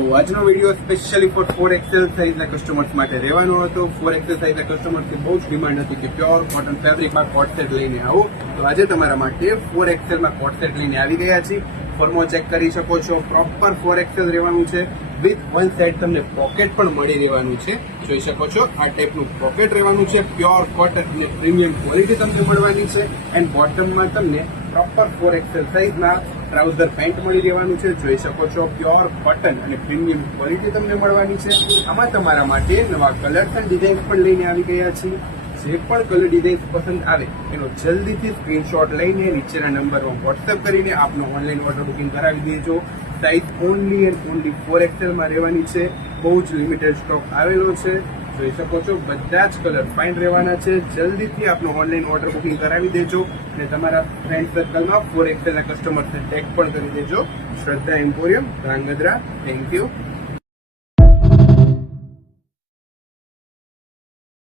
તો આજનો video specially for 4XL સાઇઝના કસ્ટમર્સ માટે રહેવાનો હતો. 4XL સાઇઝના કસ્ટમર્સની બહુ જ ડિમાન્ડ હતી કે પ્યોર કોટન ફેબ્રિકમાં કોટ સેટ લઈને આવો. તો આજે તમારા માટે 4XLમાં કોટ સેટ લઈને આવી ગયા છીએ. ફોર્મો ચેક કરી શકો છો, પ્રોપર 4XL રહેવાનું છે. વિથ વન સાઈડ તમને પોકેટ પણ મળી રહેવાનું છે. જોઈ શકો છો આ ટાઈપનું પોકેટ રહેવાનું છે. પ્યોર કોટન અને પ્રીમિયમ ક્વોલિટી તમને મળવાની છે. એન્ડ બોટમમાં તમને પ્રોપર 4XL સાઇઝના ટ્રાઉઝર પેન્ટ મળી રહેવાનું છે. જોઈ શકો છો પ્યોર કોટન અને પ્રીમિયમ ક્વોલિટી તમને મળવાની છે. આમાં તમારા માટે નવા કલર્સ અને ડિઝાઇન્સ પણ લઈને આવી ગયા છીએ. જે પણ કલર ડિઝાઇન્સ પસંદ આવે એનો જલ્દીથી સ્ક્રીનશોટ લઈને નીચેના નંબરમાં વોટ્સએપ કરીને આપનો ઓનલાઈન ઓર્ડર બુકિંગ કરાવી દેજો. સાઇઝ ઓનલી એન્ડ ઓનલી 4XLમાં રહેવાની છે. બહુ જ લિમિટેડ સ્ટોક આવેલો છે. જોઈ શકો છો બધા જ કલર ફાઇન રહેવાના છે. જલ્દીથી આપનો ઓનલાઈન ઓર્ડર બુકિંગ કરાવી દેજો અને તમારા ફ્રેન્ડ સર્કલમાં 4XLના કસ્ટમર્સને ટેગ પણ કરી દેજો. શ્રદ્ધા એમ્પોરિયમ ધ્રાંગધ્રા. Thank you.